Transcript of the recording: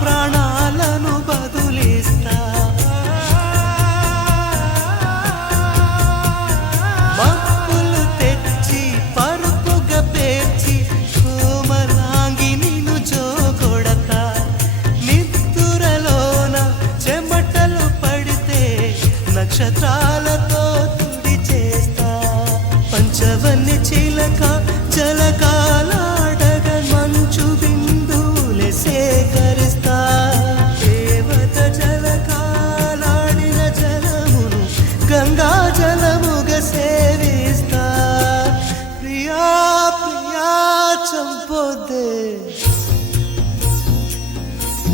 ప్రాణాలను బదులిస్తా మప్పులు తెచ్చి పరుపుగా పేర్చి కోమలాంగి నిన్ను జోగొడతా నిద్దురలోన చెమటలు పడితే నక్షత్ర